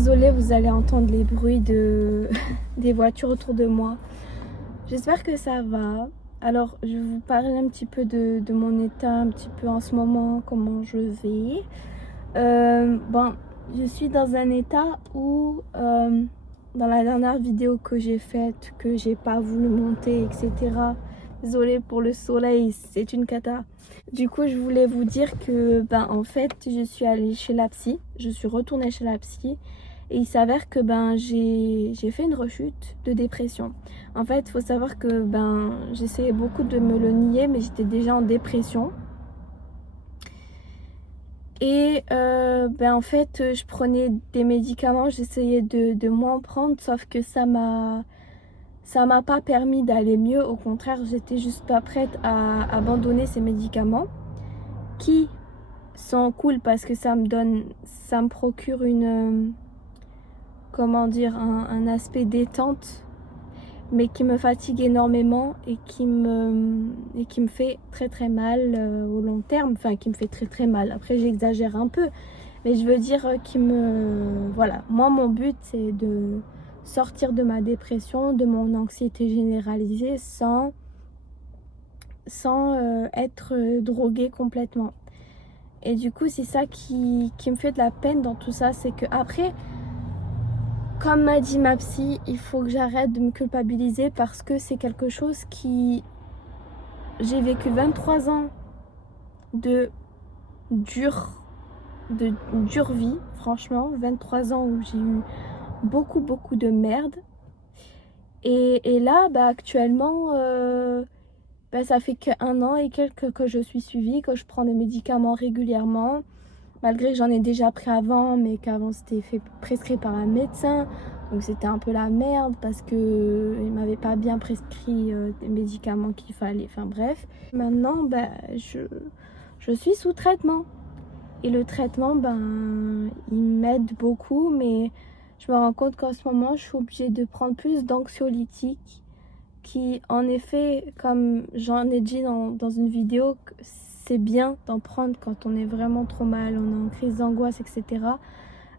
désolée, vous allez entendre les bruits des voitures autour de moi. J'espère que ça va. Alors, je vais vous parler un petit peu de mon état, un petit peu en ce moment, comment je vais. Bon, je suis dans un état où, dans la dernière vidéo que j'ai faite, que j'ai pas voulu monter, etc. Désolée pour le soleil, c'est une cata. Du coup, je voulais vous dire que, en fait, je suis allée chez la psy. Je suis retournée chez la psy. Et il s'avère que, j'ai fait une rechute de dépression. En fait, il faut savoir que, j'essayais beaucoup de me le nier, mais j'étais déjà en dépression. Et, en fait, je prenais des médicaments, j'essayais de moins prendre, sauf que ça m'a pas permis d'aller mieux. Au contraire, j'étais juste pas prête à abandonner ces médicaments qui sont cool parce que ça me procure une, comment dire, un aspect détente, mais qui me fatigue énormément et qui me fait très très mal au long terme, enfin qui me fait très très mal. Après j'exagère un peu, mais je veux dire voilà, moi mon but c'est de sortir de ma dépression, de mon anxiété généralisée sans être droguée complètement. Et du coup c'est ça qui me fait de la peine dans tout ça, c'est que après, comme m'a dit ma psy, il faut que j'arrête de me culpabiliser parce que c'est quelque chose qui... J'ai vécu 23 ans de dure, de dure vie, franchement. 23 ans où j'ai eu beaucoup de merde. Et là, actuellement, ça fait qu'un an et quelques que je suis suivie, que je prends des médicaments régulièrement. Malgré que j'en ai déjà pris avant, mais qu'avant c'était fait prescrit par un médecin. Donc c'était un peu la merde parce que il m'avait pas bien prescrit des médicaments qu'il fallait. Enfin bref. Maintenant, je suis sous traitement. Et le traitement, il m'aide beaucoup, mais je me rends compte qu'en ce moment, je suis obligée de prendre plus d'anxiolytiques qui, en effet, comme j'en ai dit dans une vidéo, c'est bien d'en prendre quand on est vraiment trop mal, on est en crise d'angoisse, etc.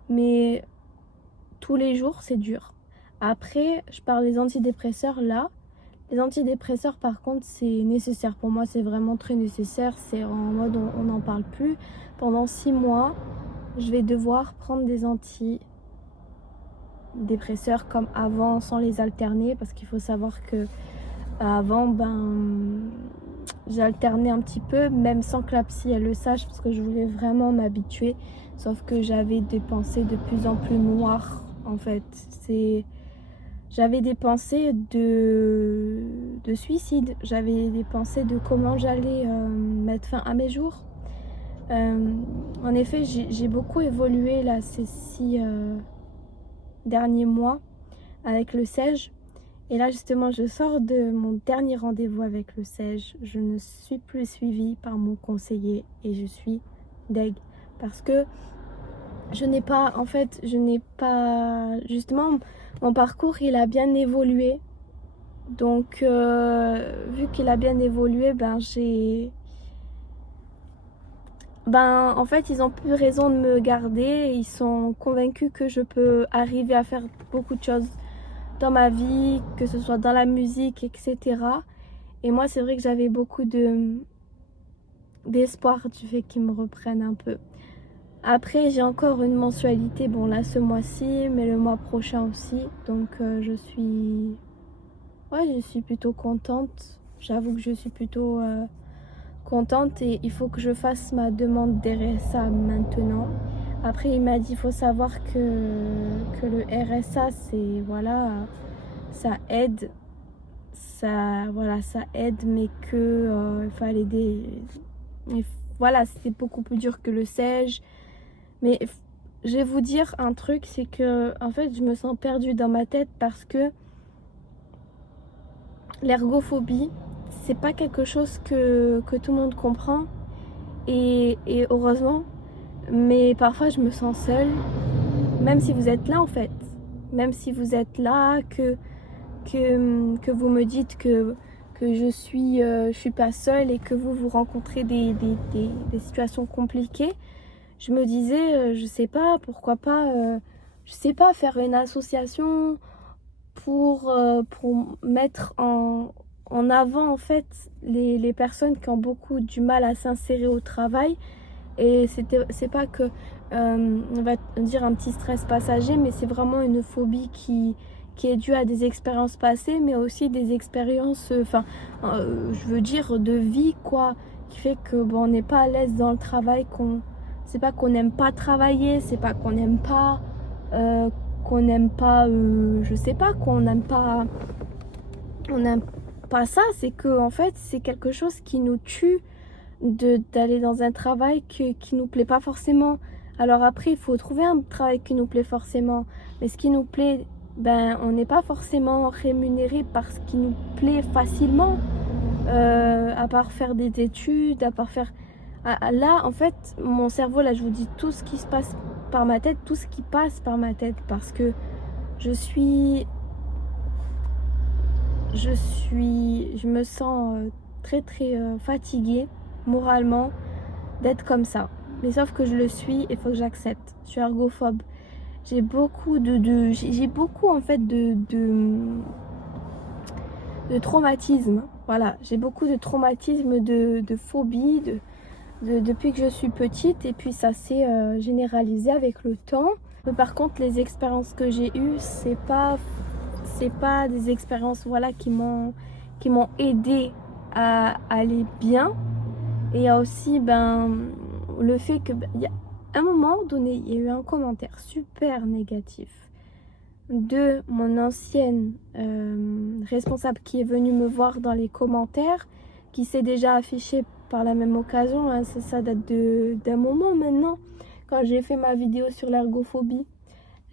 Mais tous les jours, c'est dur. Après, je parle des antidépresseurs là. Les antidépresseurs, par contre, c'est nécessaire. Pour moi, c'est vraiment très nécessaire. C'est en mode, on n'en parle plus. Pendant 6 mois, je vais devoir prendre des antidépresseurs comme avant, sans les alterner, parce qu'il faut savoir que avant, j'alternais un petit peu, même sans que la psy elle le sache, parce que je voulais vraiment m'habituer. Sauf que j'avais des pensées de plus en plus noires, en fait. J'avais des pensées de suicide. J'avais des pensées de comment j'allais mettre fin à mes jours. En effet, j'ai beaucoup évolué là ces 6 derniers mois avec le SEJ. Et là, justement, je sors de mon dernier rendez-vous avec le SEJ. Je ne suis plus suivie par mon conseiller et je suis deg. Parce que je n'ai pas, justement, mon parcours, il a bien évolué. Donc, vu qu'il a bien évolué, en fait, ils ont plus raison de me garder. Ils sont convaincus que je peux arriver à faire beaucoup de choses dans ma vie, que ce soit dans la musique, etc. Et moi, c'est vrai que j'avais beaucoup d'espoir du fait qu'ils me reprennent un peu. Après, j'ai encore une mensualité, bon là ce mois-ci, mais le mois prochain aussi. Donc je suis plutôt contente. J'avoue que je suis plutôt contente et il faut que je fasse ma demande d'RSA maintenant. Après, il m'a dit, il faut savoir que le RSA, c'est, voilà, ça aide. Ça aide, mais que il fallait voilà, c'était beaucoup plus dur que le SEJ. Mais je vais vous dire un truc, c'est que en fait je me sens perdue dans ma tête parce que l'ergophobie, c'est pas quelque chose que tout le monde comprend et heureusement, mais parfois je me sens seule, même si vous êtes là en fait, même si vous êtes là, que vous me dites que je suis pas seule et que vous rencontrez des situations compliquées. Je me disais, je sais pas, pourquoi pas je sais pas, faire une association pour mettre en avant en fait les personnes qui ont beaucoup du mal à s'insérer au travail. Et c'est pas que, on va dire, un petit stress passager, mais c'est vraiment une phobie qui est due à des expériences passées, mais aussi des expériences, je veux dire, de vie, quoi, qui fait que bon, on n'est pas à l'aise dans le travail, c'est pas qu'on n'aime pas travailler, c'est pas euh, qu'on n'aime pas, je sais pas, on n'aime pas ça, c'est que en fait, c'est quelque chose qui nous tue d'aller dans un travail qui nous plaît pas forcément. Alors après, il faut trouver un travail qui nous plaît forcément. Mais ce qui nous plaît, ben, on n'est pas forcément rémunéré par ce qui nous plaît facilement. À part faire des études, à part faire... Là, en fait, mon cerveau, là, je vous dis tout ce qui se passe par ma tête, tout ce qui passe par ma tête. Parce que je me sens très très fatiguée moralement d'être comme ça. Mais sauf que je le suis et il faut que j'accepte. Je suis ergophobe. J'ai beaucoup j'ai beaucoup en fait de traumatisme. Voilà, j'ai beaucoup de traumatisme, de phobie depuis que je suis petite et puis ça s'est généralisé avec le temps. Mais par contre, les expériences que j'ai eues, c'est pas des expériences voilà qui m'ont aidé à aller bien. Et il y a aussi le fait que il y a un moment donné, il y a eu un commentaire super négatif de mon ancienne responsable qui est venue me voir dans les commentaires, qui s'est déjà affiché par la même occasion, hein, ça date d'un moment maintenant, quand j'ai fait ma vidéo sur l'ergophobie.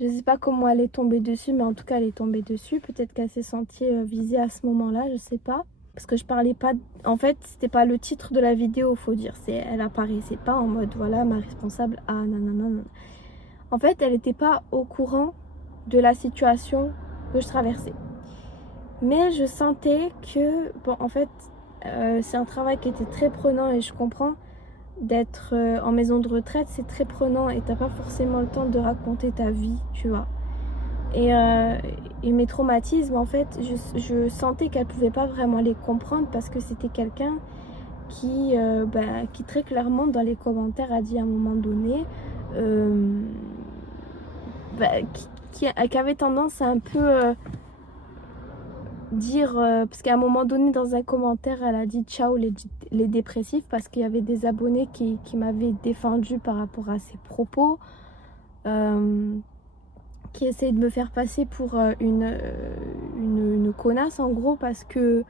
Je sais pas comment elle est tombée dessus, mais en tout cas elle est tombée dessus. Peut-être qu'elle s'est sentie visée à ce moment-là, je sais pas. Parce que je parlais pas... En fait, c'était pas le titre de la vidéo, faut dire. Elle apparaissait pas en mode, voilà, ma responsable, ah nanana. En fait, elle était pas au courant de la situation que je traversais. Mais je sentais que, bon, en fait, c'est un travail qui était très prenant et je comprends. D'être en maison de retraite, c'est très prenant et t'as pas forcément le temps de raconter ta vie, tu vois. Et mes traumatismes, en fait, je sentais qu'elle pouvait pas vraiment les comprendre parce que c'était quelqu'un qui très clairement dans les commentaires a dit à un moment donné qui avait tendance à un peu dire parce qu'à un moment donné dans un commentaire elle a dit ciao les dépressifs parce qu'il y avait des abonnés qui m'avaient défendu par rapport à ses propos, qui essayaient de me faire passer pour une connasse en gros parce que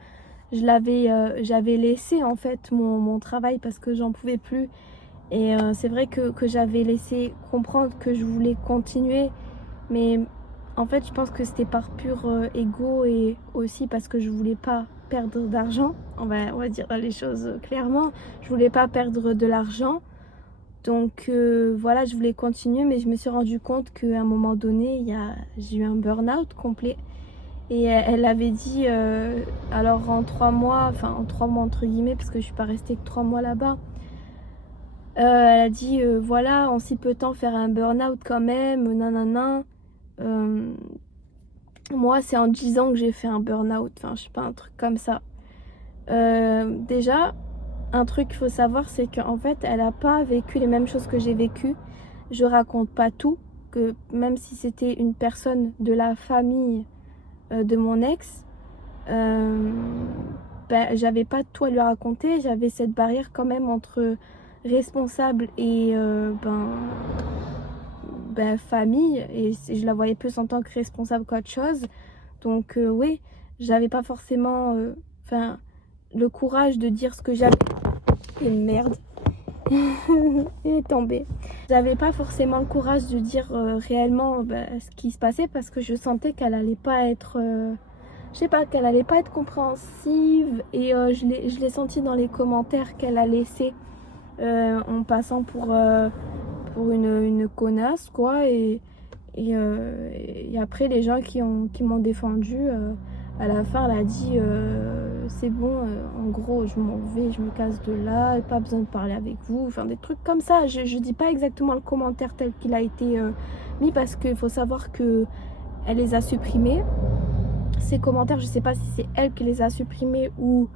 j'avais laissé en fait mon travail parce que j'en pouvais plus et c'est vrai que j'avais laissé comprendre que je voulais continuer, mais en fait je pense que c'était par pur ego et aussi parce que je voulais pas perdre d'argent, on va dire les choses clairement, je voulais pas perdre de l'argent, donc voilà, je voulais continuer, mais je me suis rendu compte qu'à un moment donné j'ai eu un burn-out complet. Et elle avait dit, alors en 3 mois entre guillemets, parce que je suis pas restée que 3 mois là-bas, elle a dit, voilà, en si peu de temps faire un burn-out quand même, nanana. Moi, c'est en 10 ans que j'ai fait un burn-out, enfin, je sais pas, un truc comme ça. Déjà, un truc qu'il faut savoir, c'est qu'en fait, elle a pas vécu les mêmes choses que j'ai vécues. Je raconte pas tout, que même si c'était une personne de la famille de mon ex, j'avais pas tout à lui raconter, j'avais cette barrière quand même entre responsable et famille, et je la voyais plus en tant que responsable qu'autre chose, donc oui, j'avais pas forcément le courage de dire ce que j'avais. Et merde. Il est tombé. J'avais pas forcément le courage de dire réellement ce qui se passait parce que je sentais qu'elle allait pas être je sais pas, qu'elle allait pas être compréhensive, et je l'ai senti dans les commentaires qu'elle a laissé en passant pour une connasse quoi, et après les gens qui m'ont défendu, à la fin elle a dit c'est bon, en gros je m'en vais, je me casse de là, pas besoin de parler avec vous, enfin des trucs comme ça. Je dis pas exactement le commentaire tel qu'il a été mis, parce qu'il faut savoir que elle les a supprimés, ces commentaires. Je sais pas si c'est elle qui les a supprimés ou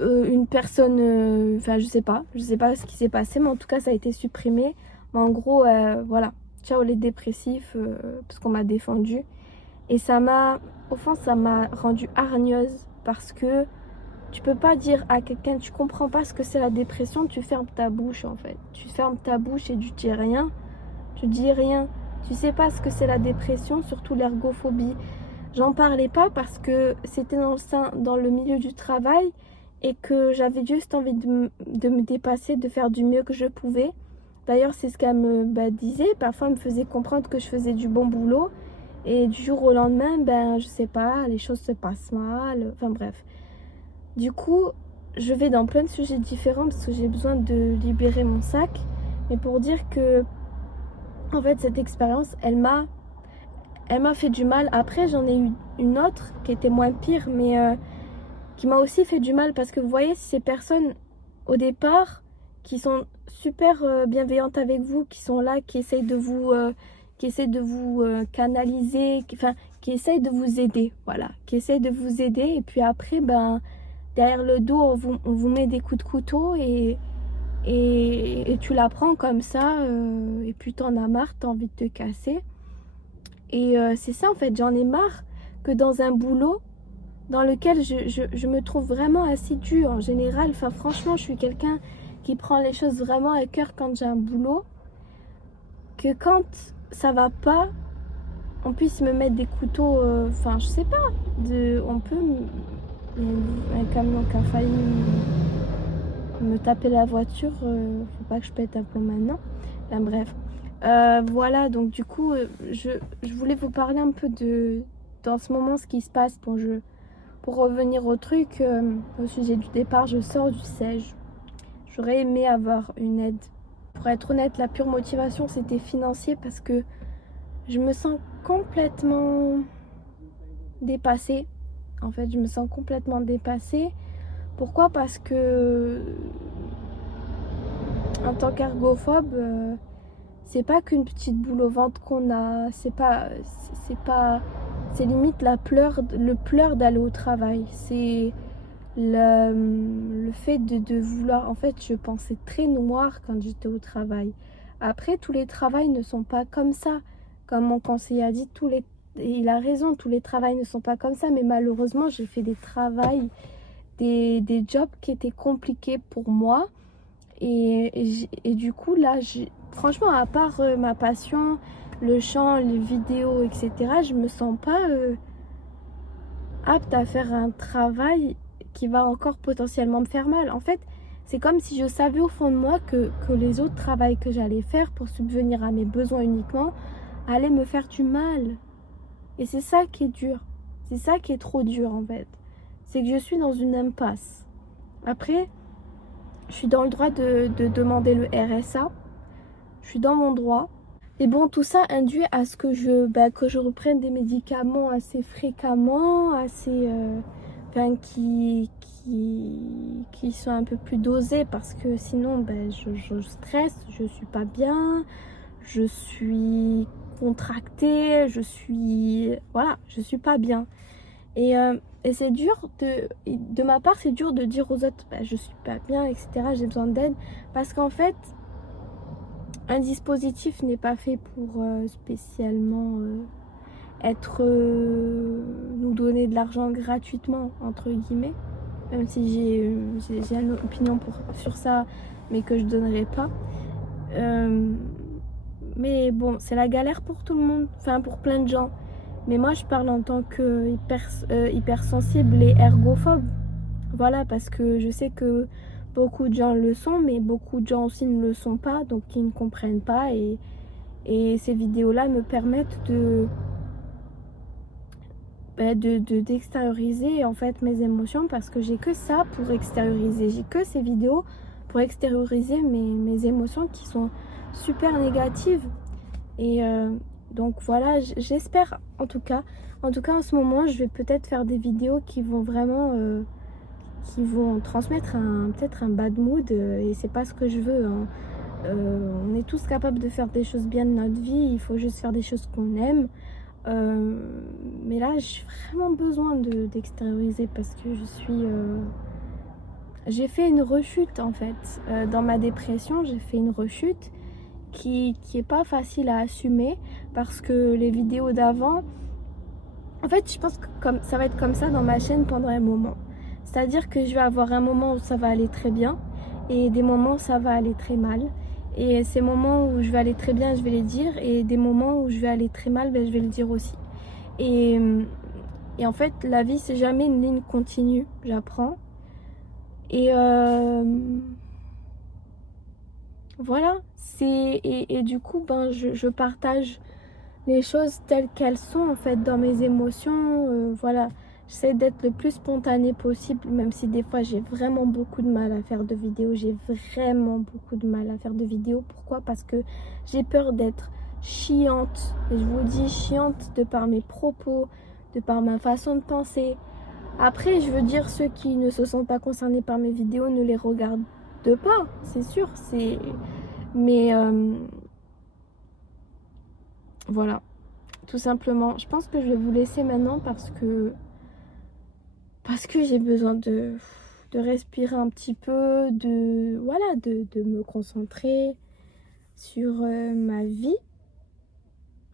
une personne, enfin je sais pas ce qui s'est passé, mais en tout cas ça a été supprimé. Mais en gros voilà, ciao les dépressifs, parce qu'on m'a défendu. Et ça m'a, au fond ça m'a rendue hargneuse, parce que tu peux pas dire à quelqu'un tu comprends pas ce que c'est la dépression, tu fermes ta bouche en fait. Tu fermes ta bouche et tu dis rien. Tu dis rien. Tu sais pas ce que c'est la dépression, surtout l'ergophobie. J'en parlais pas parce que c'était dans le milieu du travail et que j'avais juste envie de me dépasser, de faire du mieux que je pouvais. D'ailleurs, c'est ce qu'elle me disait. Parfois, elle me faisait comprendre que je faisais du bon boulot. Et du jour au lendemain, je sais pas, les choses se passent mal. Enfin bref. Du coup, je vais dans plein de sujets différents parce que j'ai besoin de libérer mon sac. Mais pour dire que, en fait, cette expérience, elle m'a fait du mal. Après, j'en ai eu une autre qui était moins pire, mais qui m'a aussi fait du mal, parce que vous voyez, ces personnes, au départ, qui sont super bienveillantes avec vous, qui sont là, qui essayent de vous canaliser, qui essayent de vous aider, voilà, qui essayent de vous aider, et puis après, derrière le dos, on vous met des coups de couteau, et tu la prends comme ça, et puis t'en as marre, t'as envie de te casser. Et c'est ça en fait, j'en ai marre que dans un boulot dans lequel je me trouve vraiment assidue en général. Enfin franchement, je suis quelqu'un qui prend les choses vraiment à cœur quand j'ai un boulot, que quand ça va pas, on puisse me mettre des couteaux, enfin je sais pas, on peut, un camion qui a failli me taper la voiture, faut pas que je pète un plomb maintenant. Enfin, bref. Voilà, donc du coup, je voulais vous parler un peu dans ce moment, ce qui se passe. Pour revenir au truc, au sujet du départ, je sors du siège. J'aurais aimé avoir une aide. Pour être honnête, la pure motivation, c'était financier, parce que je me sens complètement dépassée. En fait, je me sens complètement dépassée. Pourquoi? Parce que en tant qu'ergophobe, c'est pas qu'une petite boule au ventre qu'on a, c'est limite le pleur d'aller au travail. C'est le fait de vouloir, en fait, je pensais très noir quand j'étais au travail. Après, tous les travails ne sont pas comme ça. Comme mon conseiller a dit, il a raison, tous les travails ne sont pas comme ça, mais malheureusement, j'ai fait des travails, des jobs qui étaient compliqués pour moi. Et du coup, là, franchement, à part ma passion, le chant, les vidéos, etc., je me sens pas apte à faire un travail qui va encore potentiellement me faire mal. En fait, c'est comme si je savais au fond de moi que les autres travails que j'allais faire pour subvenir à mes besoins uniquement allaient me faire du mal. Et c'est ça qui est dur. C'est ça qui est trop dur, en fait. C'est que je suis dans une impasse. Après, je suis dans le droit de demander le RSA. Je suis dans mon droit. Et bon, tout ça induit à ce que je reprenne des médicaments assez fréquemment, enfin, qui sont un peu plus dosés, parce que sinon je stresse, je suis pas bien, je suis contractée, voilà, je suis pas bien. Et c'est dur de ma part, c'est dur de dire aux autres je suis pas bien, etc., j'ai besoin d'aide, parce qu'en fait un dispositif n'est pas fait pour spécialement nous donner de l'argent gratuitement, entre guillemets, même si j'ai une opinion sur ça, mais que je donnerai pas. Mais bon, c'est la galère pour tout le monde, enfin pour plein de gens. Mais moi je parle en tant que hypersensible et ergophobe. Voilà, parce que je sais que beaucoup de gens le sont, mais beaucoup de gens aussi ne le sont pas, donc qui ne comprennent pas. Et ces vidéos-là me permettent d'extérioriser en fait mes émotions, parce que j'ai que ça pour extérioriser. J'ai que ces vidéos pour extérioriser mes émotions qui sont super négatives. Et donc voilà, j'espère en tout cas en ce moment, je vais peut-être faire des vidéos qui vont vraiment qui vont transmettre peut-être un bad mood et c'est pas ce que je veux, hein. On est tous capables de faire des choses bien de notre vie, il faut juste faire des choses qu'on aime. Mais là j'ai vraiment besoin d'extérioriser parce que j'ai fait une rechute en fait. Dans ma dépression j'ai fait une rechute qui est pas facile à assumer parce que les vidéos d'avant, en fait je pense que ça va être comme ça dans ma chaîne pendant un moment. C'est-à-dire que je vais avoir un moment où ça va aller très bien et des moments où ça va aller très mal. Et ces moments où je vais aller très bien, je vais les dire, et des moments où je vais aller très mal, ben, je vais le dire aussi. Et, et en fait, la vie, c'est jamais une ligne continue, j'apprends. Et voilà, et du coup, ben, je partage les choses telles qu'elles sont, en fait, dans mes émotions. Voilà, j'essaie d'être le plus spontanée possible, même si des fois, j'ai vraiment beaucoup de mal à faire de vidéos. J'ai vraiment beaucoup de mal à faire de vidéos. Pourquoi? Parce que j'ai peur d'être chiante. Et je vous dis chiante de par mes propos, de par ma façon de penser. Après, je veux dire, ceux qui ne se sentent pas concernés par mes vidéos ne les regardent pas, c'est sûr. Mais voilà, tout simplement. Je pense que je vais vous laisser maintenant parce que j'ai besoin de respirer un petit peu, voilà, de me concentrer sur ma vie.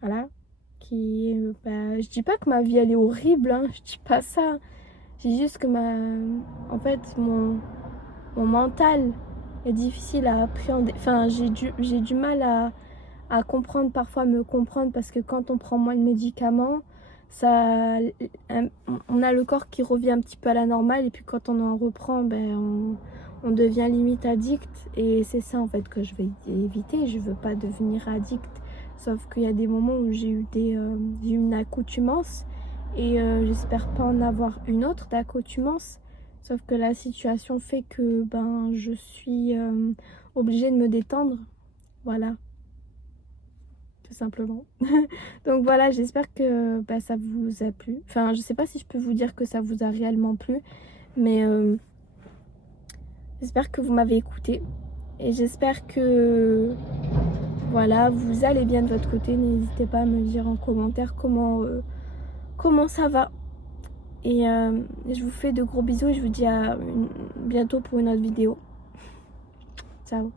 Voilà. Bah, je dis pas que ma vie elle est horrible, hein, je dis pas ça. Je dis juste que en fait, mon mental est difficile à appréhender. Enfin, j'ai du mal à comprendre, parfois me comprendre, parce que quand on prend moins de médicaments, ça, on a le corps qui revient un petit peu à la normale, et puis quand on en reprend, ben, on devient limite addict. Et c'est ça en fait que je vais éviter. Je veux pas devenir addict. Sauf qu'il y a des moments où j'ai eu une accoutumance, et j'espère pas en avoir une autre d'accoutumance. Sauf que la situation fait que ben, je suis obligée de me détendre. Voilà, tout simplement. Donc voilà, j'espère que bah, ça vous a plu. Enfin, je sais pas si je peux vous dire que ça vous a réellement plu, mais j'espère que vous m'avez écouté. Et j'espère que voilà, vous allez bien de votre côté. N'hésitez pas à me dire en commentaire comment ça va. Et je vous fais de gros bisous et je vous dis à bientôt pour une autre vidéo. Ciao.